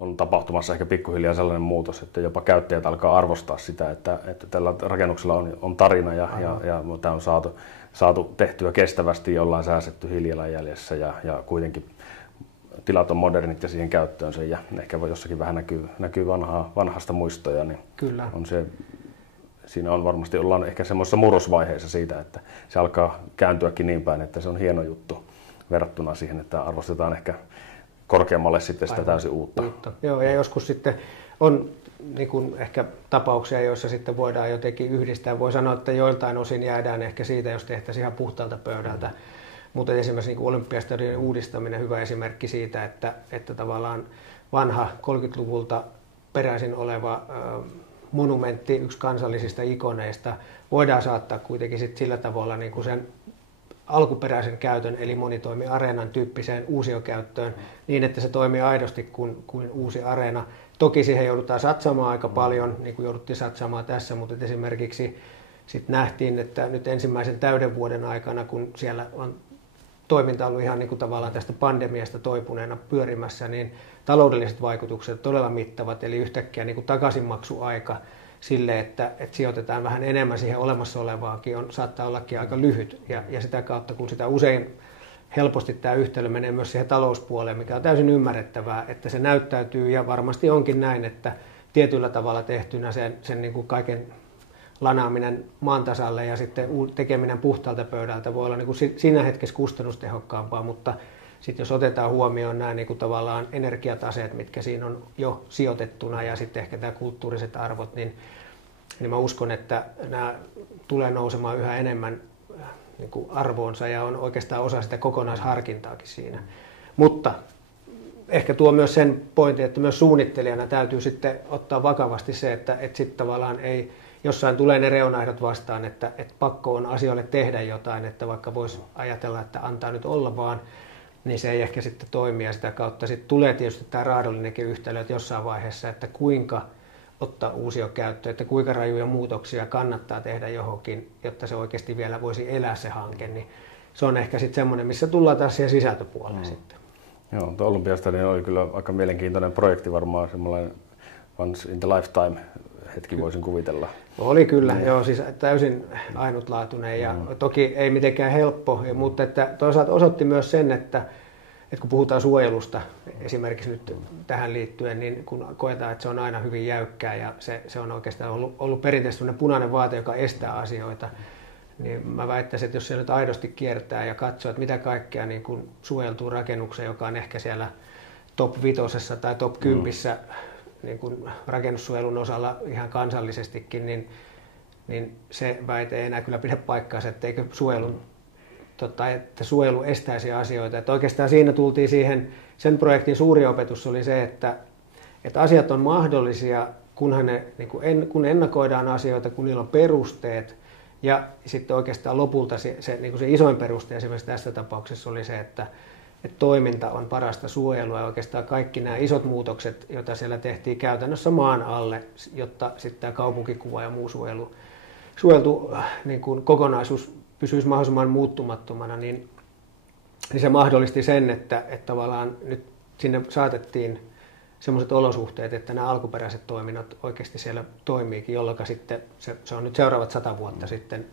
on tapahtumassa ehkä pikkuhiljaa sellainen muutos, että jopa käyttäjät alkaa arvostaa sitä, että tällä rakennuksella on tarina ja tämä on saatu tehtyä kestävästi, jolla on säästetty hiilijalanjäljessä ja kuitenkin tilat on modernit ja siihen käyttöönsä ja ehkä jossakin vähän näkyy vanhasta muistoja, niin Kyllä. Siinä on varmasti ollaan ehkä semmoisessa murrosvaiheessa siitä, että se alkaa kääntyäkin niin päin, että se on hieno juttu verrattuna siihen, että arvostetaan ehkä korkeammalle sitten sitä täysin uutta. Joo, ja joskus sitten on niin kuin ehkä tapauksia, joissa sitten voidaan jotenkin yhdistää. Voi sanoa, että joiltain osin jäädään ehkä siitä, jos tehtäisiin ihan puhtaalta pöydältä. Mutta esimerkiksi niin Olympiastadionin uudistaminen hyvä esimerkki siitä, että tavallaan vanha 30-luvulta peräisin oleva monumentti, yksi kansallisista ikoneista, voidaan saattaa kuitenkin sit sillä tavalla niin kuin sen alkuperäisen käytön, eli monitoimiareenan tyyppiseen uusiokäyttöön, niin että se toimii aidosti kuin uusi areena. Toki siihen joudutaan satsaamaan aika paljon, niin kuin jouduttiin satsaamaan tässä, mutta esimerkiksi sitten nähtiin, että nyt ensimmäisen täyden vuoden aikana, kun siellä on toiminta ollut ihan niin kuin tavallaan tästä pandemiasta toipuneena pyörimässä, niin taloudelliset vaikutukset todella mittavat, eli yhtäkkiä niin kuin takaisinmaksuaika sille, että sijoitetaan vähän enemmän siihen olemassa olevaankin, saattaa ollakin aika lyhyt. Ja sitä kautta, kun sitä usein helposti tämä yhtälö menee myös siihen talouspuoleen, mikä on täysin ymmärrettävää, että se näyttäytyy, ja varmasti onkin näin, että tietyllä tavalla tehtynä sen niin kuin kaiken lanaaminen maan tasalle ja sitten tekeminen puhtaalta pöydältä voi olla niin kuin siinä hetkessä kustannustehokkaampaa, mutta sitten jos otetaan huomioon nämä niin kuin tavallaan energiataseet, mitkä siinä on jo sijoitettuna ja sitten ehkä nämä kulttuuriset arvot, niin mä uskon, että nämä tulee nousemaan yhä enemmän niin kuin arvoonsa ja on oikeastaan osa sitä kokonaisharkintaakin siinä. Mutta ehkä tuo myös sen pointin, että myös suunnittelijana täytyy sitten ottaa vakavasti se, että sitten tavallaan ei jossain tulee ne reunaehdot vastaan, että pakko on asioille tehdä jotain, että vaikka voisi ajatella, että antaa nyt olla vaan, niin se ei ehkä sitten toimi ja sitä kautta sitten tulee tietysti tämä raadollinenkin yhtälö, että jossain vaiheessa, että kuinka ottaa uusia käyttöön, että kuinka rajuja muutoksia kannattaa tehdä johonkin, jotta se oikeasti vielä voisi elää se hanke, niin se on ehkä sitten semmoinen, missä tullaan taas siihen sisältöpuolelle sitten. Joo, tuo Olympiastadion oli kyllä aika mielenkiintoinen projekti, varmaan semmoinen once in the lifetime hetki voisin kuvitella. Oli kyllä, joo, siis täysin ainutlaatuinen ja toki ei mitenkään helppo, mutta että toisaalta osoitti myös sen, että kun puhutaan suojelusta esimerkiksi nyt tähän liittyen, niin kun koetaan, että se on aina hyvin jäykkää ja se on oikeastaan ollut perinteisesti punainen vaate, joka estää asioita, niin mä väittäisin, että jos se nyt aidosti kiertää ja katsoo, että mitä kaikkea niin kun suojeltuu rakennukseen, joka on ehkä siellä top 5 tai top 10 niin kuin rakennussuojelun osalla ihan kansallisestikin, niin se väite ei enää kyllä pidä paikkaansa, etteikö että suojelu estäisi asioita. Että oikeastaan siinä tultiin siihen, sen projektin suuri opetus oli se, että asiat on mahdollisia, kun ennakoidaan asioita, kun niillä on perusteet. Ja sitten oikeastaan lopulta se isoin peruste esimerkiksi tässä tapauksessa oli se, että toiminta on parasta suojelua ja oikeastaan kaikki nämä isot muutokset, joita siellä tehtiin käytännössä maan alle, jotta sitten tämä kaupunkikuva ja muu suojeltu niin kuin kokonaisuus pysyisi mahdollisimman muuttumattomana, niin se mahdollisti sen, että tavallaan nyt sinne saatettiin sellaiset olosuhteet, että nämä alkuperäiset toiminnot oikeasti siellä toimiikin, jolloin sitten se on nyt seuraavat 100 vuotta sitten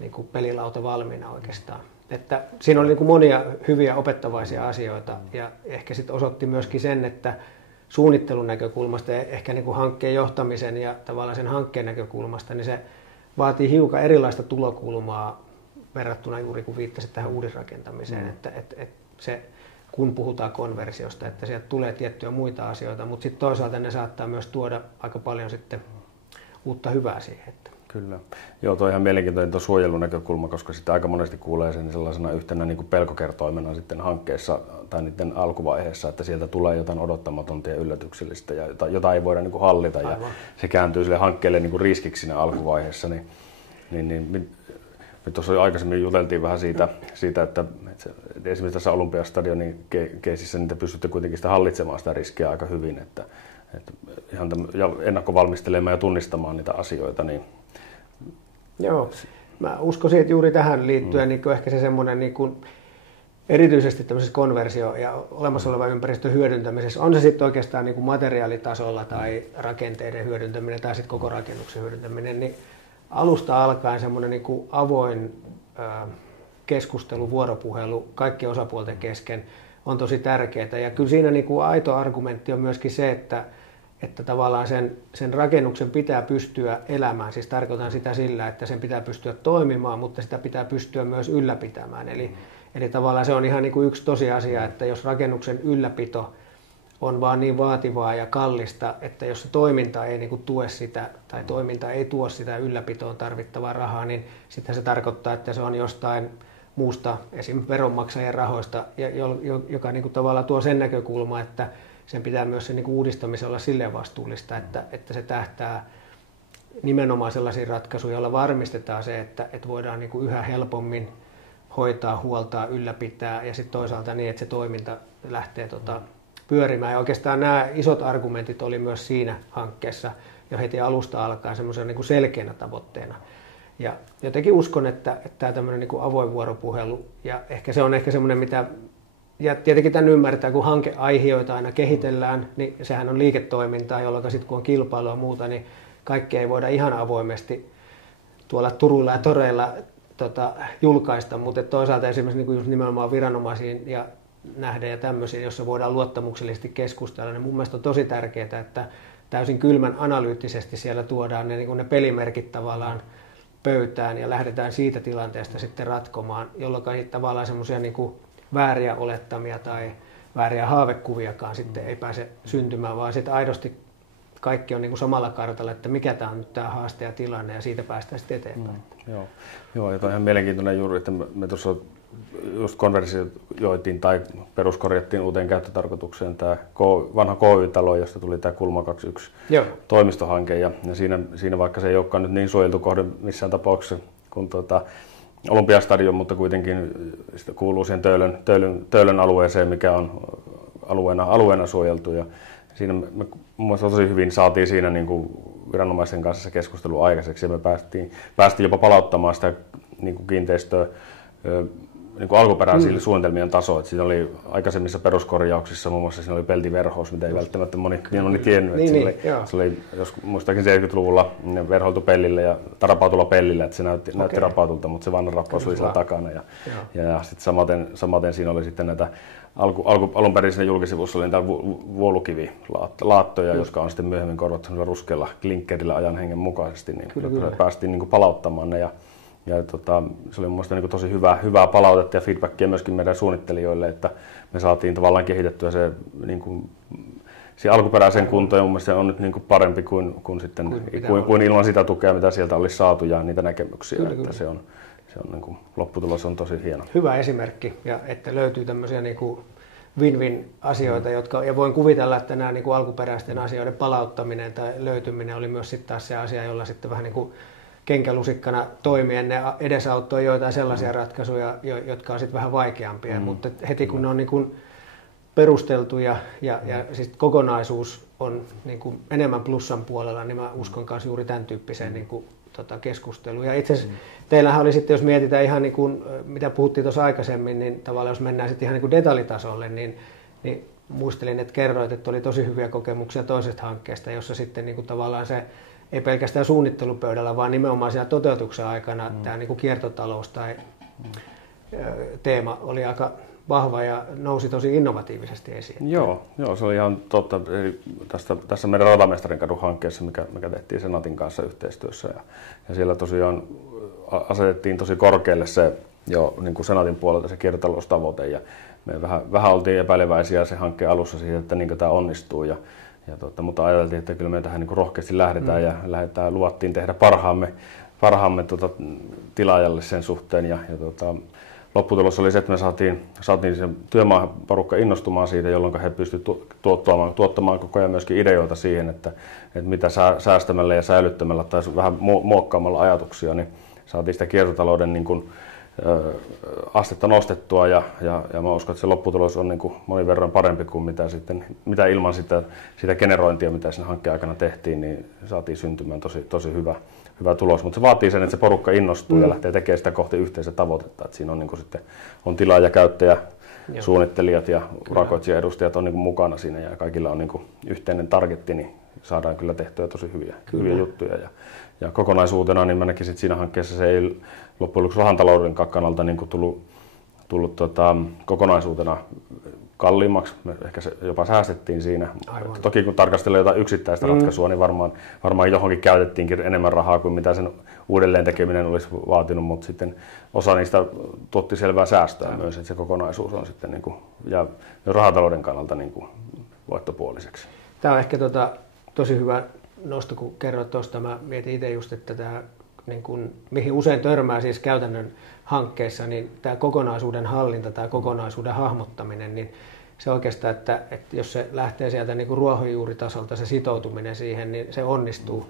niin kuin pelilauta valmiina oikeastaan. Että siinä oli niin kuin monia hyviä opettavaisia asioita ja ehkä sitten osoitti myöskin sen, että suunnittelun näkökulmasta ja ehkä niin kuin hankkeen johtamisen ja tavallaan sen hankkeen näkökulmasta, niin se vaatii hiukan erilaista tulokulmaa verrattuna juuri kun viittasit tähän uudisrakentamiseen, että se, kun puhutaan konversiosta, että sieltä tulee tiettyjä muita asioita, mutta sitten toisaalta ne saattaa myös tuoda aika paljon sitten uutta hyvää siihen. Kyllä. Joo, tuo on ihan mielenkiintoinen tuo suojelun näkökulma, koska sitten aika monesti kuulee sen sellaisena yhtenä niin kuin pelkokertoimena sitten hankkeessa tai niiden alkuvaiheessa, että sieltä tulee jotain odottamatonta ja yllätyksellistä, ja jota ei voida niin kuin hallita. Aivan. Ja se kääntyy sille hankkeelle niin kuin riskiksi siinä alkuvaiheessa. Niin tuossa aikaisemmin juteltiin vähän siitä että esimerkiksi tässä Olympiastadionin keisissä niitä pystytte kuitenkin sitä hallitsemaan sitä riskiä aika hyvin, että ihan ja ennakkovalmistelemaan ja tunnistamaan niitä asioita. Niin joo, mä uskoisin, että juuri tähän liittyen niin ehkä se semmoinen, niin kuin, erityisesti tämmöisessä konversio- ja olemassa olevan ympäristön hyödyntämisessä, on se sitten oikeastaan niin kuin materiaalitasolla tai rakenteiden hyödyntäminen tai sitten koko rakennuksen hyödyntäminen, niin alusta alkaen semmoinen niin kuin avoin keskustelu, vuoropuhelu kaikkien osapuolten kesken on tosi tärkeää. Ja kyllä siinä niin kuin aito argumentti on myöskin se, että tavallaan sen rakennuksen pitää pystyä elämään. Siis tarkoitan sitä sillä, että sen pitää pystyä toimimaan, mutta sitä pitää pystyä myös ylläpitämään. Eli tavallaan se on ihan niin kuin yksi tosiasia, että jos rakennuksen ylläpito on vaan niin vaativaa ja kallista, että jos se toiminta ei niin kuin tue sitä tai toiminta ei tuo sitä ylläpitoon tarvittavaa rahaa, niin sitten se tarkoittaa, että se on jostain muusta, esimerkiksi veronmaksajien rahoista, joka niin kuin tavallaan tuo sen näkökulma, että sen pitää myös sen niin kuin uudistamisen olla silleen vastuullista, että se tähtää nimenomaan sellaisiin ratkaisuihin, joilla varmistetaan se, että voidaan niin kuin yhä helpommin hoitaa, huoltaa, ylläpitää ja sitten toisaalta niin, että se toiminta lähtee pyörimään. Ja oikeastaan nämä isot argumentit oli myös siinä hankkeessa jo heti alusta alkaen semmoisena niin kuin selkeänä tavoitteena. Ja jotenkin uskon, että tämä tämmöinen niin kuin avoin vuoropuhelu, ja se on ehkä semmoinen, mitä, ja tietenkin tämän ymmärtää, kun hankeaihioita aina kehitellään, niin sehän on liiketoimintaa, jolloin sitten kun on kilpailua ja muuta, niin kaikkea ei voida ihan avoimesti tuolla Turuilla ja toreilla julkaista, mutta toisaalta esimerkiksi niin just nimenomaan viranomaisiin ja nähden ja tämmöisiin, jossa voidaan luottamuksellisesti keskustella, niin mun mielestä on tosi tärkeää, että täysin kylmän analyyttisesti siellä tuodaan ne pelimerkit tavallaan pöytään ja lähdetään siitä tilanteesta sitten ratkomaan, jolloin ei tavallaan semmoisia niin kuin vääriä olettamia tai vääriä haavekuviakaan sitten ei pääse syntymään, vaan sitten aidosti kaikki on niin kuin samalla kartalla, että mikä tämä on nyt tämä haaste ja tilanne, ja siitä päästään sitten eteenpäin. Joo, ja tämä on ihan mielenkiintoinen juuri, että me tuossa just konversioitiin tai peruskorjattiin uuteen käyttötarkoitukseen tämä vanha KY-talo, josta tuli tämä Kulma 21 toimistohanke, ja siinä vaikka se ei olekaan nyt niin suojeltu kohde missään tapauksessa kuin Olympiastadion, mutta kuitenkin sitä kuuluu siihen Töölön alueeseen, mikä on alueena suojeltu, ja siinä me mun mielestä tosi hyvin saatiin siinä niin kuin viranomaisten kanssa se keskustelu aikaiseksi, ja me päästiin jopa palauttamaan sitä niin kuin kiinteistöä niin kuin alkuperäisille suunnitelmien tasoa. Siinä oli aikaisemmissa peruskorjauksissa, muun muassa siinä oli peltiverhous, mitä ei välttämättä moni tiennyt. Se oli jos muistaakin 70-luvulla verhoiltu pellille ja rapautulla pellille, että se näytti rapautulta, mutta se vanha rappaus oli siellä takana. Ja sitten samaten siinä oli sitten näitä alun perin siinä julkisivussa oli vuolukivilaattoja, jotka on sitten myöhemmin korvattu ruskealla klinkkerillä ajan hengen mukaisesti, niin päästiin niin kuin palauttamaan ne. Ja se oli mun mielestä niin tosi hyvää palautetta ja feedbackia myöskin meidän suunnittelijoille, että me saatiin tavallaan kehitettyä se niin kuin, alkuperäisen kuntoon, ja mun mielestä se on nyt niin kuin parempi kuin ilman sitä tukea, mitä sieltä olisi saatu ja niitä näkemyksiä. Että se on niin kuin, lopputulos on tosi hieno. Hyvä esimerkki, ja että löytyy tämmöisiä niin kuin win-win-asioita, ja voin kuvitella, että nämä niin kuin alkuperäisten asioiden palauttaminen tai löytyminen oli myös sitten taas se asia, jolla sitten vähän niin kuin kenkälusikkana toimien ne edesauttoi joitain sellaisia ratkaisuja, jotka on sitten vähän vaikeampia, mutta heti kun ne on niin kuin perusteltuja ja siis kokonaisuus on niin kuin enemmän plussan puolella, niin mä uskon myös juuri tämän tyyppiseen niin kuin keskusteluun. Ja itse asiassa teillähän oli sitten, jos mietitään ihan niin kuin, mitä puhuttiin tuossa aikaisemmin, niin tavallaan jos mennään sitten ihan niin kuin detaljitasolle, niin muistelin, että kerroit, että oli tosi hyviä kokemuksia toisesta hankkeesta, jossa sitten niin kuin tavallaan se ei pelkästään suunnittelupöydällä, vaan nimenomaan siellä toteutuksen aikana tämä niin kuin kiertotalous tai teema oli aika vahva ja nousi tosi innovatiivisesti esiin. Joo, se oli ihan totta. Tässä meidän Ratamestarin kadun hankkeessa, mikä tehtiin Senaatin kanssa yhteistyössä. Ja siellä tosiaan asetettiin tosi korkealle se jo niin kuin Senaatin puolelta se kiertotaloustavoite. Ja me vähän oltiin epäileväisiä se hankkeen alussa siihen, että niin tämä onnistuu. Mutta ajateltiin, että kyllä me tähän niin rohkeasti lähdetään ja luvattiin tehdä parhaamme tilaajalle sen suhteen. Ja lopputulos oli se, että me saatiin sen työmaaporukka innostumaan siitä, jolloin he pystyivät tuottamaan koko ajan myöskin ideoita siihen, että mitä säästämällä ja säilyttämällä tai vähän muokkaamalla ajatuksia, niin saatiin sitä kiertotalouden niin kuin astetta nostettua ja mä uskon, että se lopputulos on niin kuin monin verran parempi kuin mitä ilman sitä generointia, mitä siinä hankkeen aikana tehtiin, niin saatiin syntymään tosi hyvä tulos. Mutta se vaatii sen, että se porukka innostuu ja lähtee tekemään sitä kohti yhteistä tavoitetta. Että siinä on, niin kuin sitten, on tilaaja, käyttäjä, suunnittelijat ja urakoitsija edustajat on niin kuin mukana siinä ja kaikilla on niin kuin yhteinen targetti, niin saadaan kyllä tehtyä tosi hyviä juttuja. Ja kokonaisuutena niin mä näkisin, että siinä hankkeessa se ei loppujen lopuksi rahantalouden kannalta niin kuin tullut kokonaisuutena kalliimmaksi. Me ehkä se jopa säästettiin siinä. Toki kun tarkastellaan jotain yksittäistä ratkaisua, niin varmaan johonkin käytettiinkin enemmän rahaa kuin mitä sen uudelleen tekeminen olisi vaatinut, mutta sitten osa niistä tuotti selvää säästöä myös, että se kokonaisuus on sitten niin kuin, ja rahatalouden kannalta niin kuin voittopuoliseksi. Tämä on ehkä tosi hyvä nosto, kun kerroit tuosta. Mä mietin itse just, että tämä, niin kuin, mihin usein törmää siis käytännön hankkeissa, niin tämä kokonaisuuden hallinta tai kokonaisuuden hahmottaminen, niin se oikeastaan, että jos se lähtee sieltä niin kuin ruohonjuuritasolta se sitoutuminen siihen, niin se onnistuu.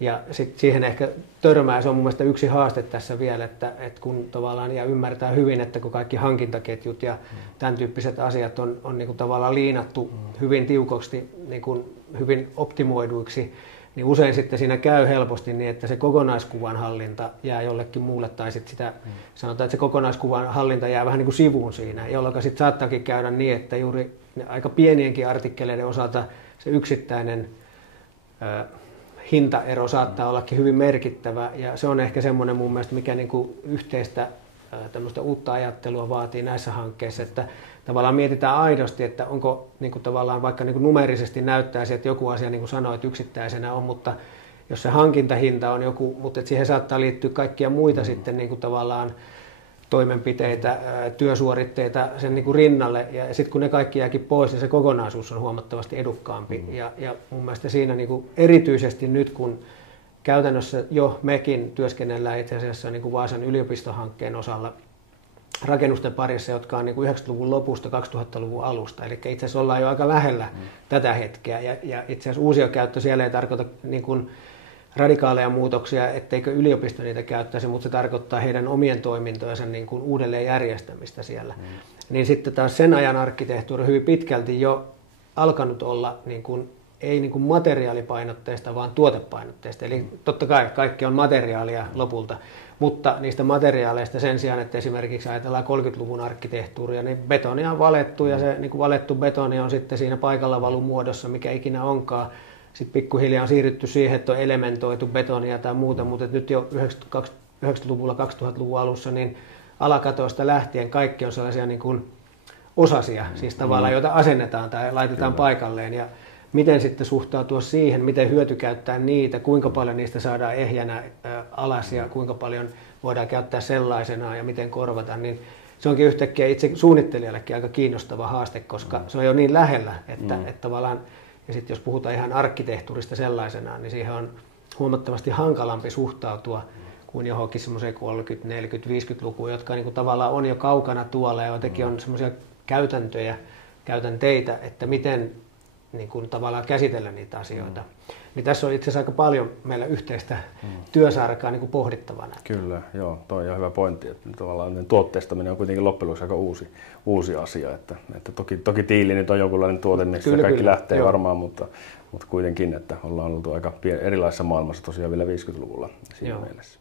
Ja sitten siihen ehkä törmää, ja se on mun mielestä yksi haaste tässä vielä, että kun tavallaan ja ymmärtää hyvin, että kun kaikki hankintaketjut ja tämän tyyppiset asiat on niin kuin tavallaan liinattu hyvin tiukoksi, niin kuin hyvin optimoiduiksi, niin usein sitten siinä käy helposti niin, että se kokonaiskuvan hallinta jää jollekin muulle, tai sitten sitä sanotaan, että se kokonaiskuvan hallinta jää vähän niin kuin sivuun siinä, jolloin sitten saattaakin käydä niin, että juuri aika pienienkin artikkeleiden osalta se yksittäinen hintaero saattaa ollakin hyvin merkittävä, ja se on ehkä semmoinen mun mielestä, mikä niin kuin yhteistä tämmöistä uutta ajattelua vaatii näissä hankkeissa, että tavallaan mietitään aidosti, että onko niin kuin tavallaan vaikka niin kuin numerisesti näyttäisi, että joku asia niin kuin sanoit yksittäisenä on, mutta jos se hankintahinta on joku, mutta siihen saattaa liittyä kaikkia muita sitten niin kuin tavallaan toimenpiteitä, työsuoritteita sen niin kuin rinnalle, ja sitten kun ne kaikki jääkin pois, niin se kokonaisuus on huomattavasti edukkaampi. Ja mun mielestä siinä niin kuin erityisesti nyt, kun käytännössä jo mekin työskennellään itse asiassa niin kuin Vaasan yliopistohankkeen osalla rakennusten parissa, jotka on niin kuin 90-luvun lopusta 2000-luvun alusta, eli itse asiassa ollaan jo aika lähellä tätä hetkeä, ja itse asiassa uusiokäyttö siellä ei tarkoita niin kuin radikaaleja muutoksia, etteikö yliopisto niitä käyttäisi, mutta se tarkoittaa heidän omien toimintojensa niin kuin uudelleen järjestämistä siellä. Niin sitten taas sen ajan arkkitehtuuri hyvin pitkälti jo alkanut olla niin kuin, ei niin kuin materiaalipainotteista, vaan tuotepainotteista. Eli totta kai kaikki on materiaalia lopulta, mutta niistä materiaaleista sen sijaan, että esimerkiksi ajatellaan 30-luvun arkkitehtuuria, niin betonia on valettu, ja se niin kuin valettu betoni on sitten siinä paikallavalumuodossa, mikä ikinä onkaan. Sitten pikkuhiljaa on siirrytty siihen, että on elementoitu betonia tai muuta, mutta nyt jo 90-luvulla, 2000-luvun alussa, niin alakatoista lähtien kaikki on sellaisia niin kuin osasia, siis tavallaan, joita asennetaan tai laitetaan paikalleen. Ja miten sitten suhtautua siihen, miten hyötykäyttää niitä, kuinka paljon niistä saadaan ehjänä alas ja kuinka paljon voidaan käyttää sellaisenaan ja miten korvata, niin se onkin yhtäkkiä itse suunnittelijallekin aika kiinnostava haaste, koska se on jo niin lähellä, että tavallaan. Ja sitten jos puhutaan ihan arkkitehtuurista sellaisenaan, niin siihen on huomattavasti hankalampi suhtautua kuin johonkin semmoiseen 30, 40, 50-lukuun, jotka niin kuin tavallaan on jo kaukana tuolla, ja jotenkin on semmoisia käytänteitä, että miten niin kuin tavallaan käsitellä niitä asioita. Niin tässä on itse asiassa aika paljon meillä yhteistä työsarkaa niin kuin pohdittavana. Kyllä, joo, toi on hyvä pointti, että tavallaan tuotteistaminen on kuitenkin loppujen lopuksi aika uusi asia, että toki tiili nyt on jonkunlainen tuote, mistä kaikki lähtee joo. Varmaan, mutta kuitenkin, että ollaan oltu aika erilaisessa maailmassa tosiaan vielä 50-luvulla siinä mielessä.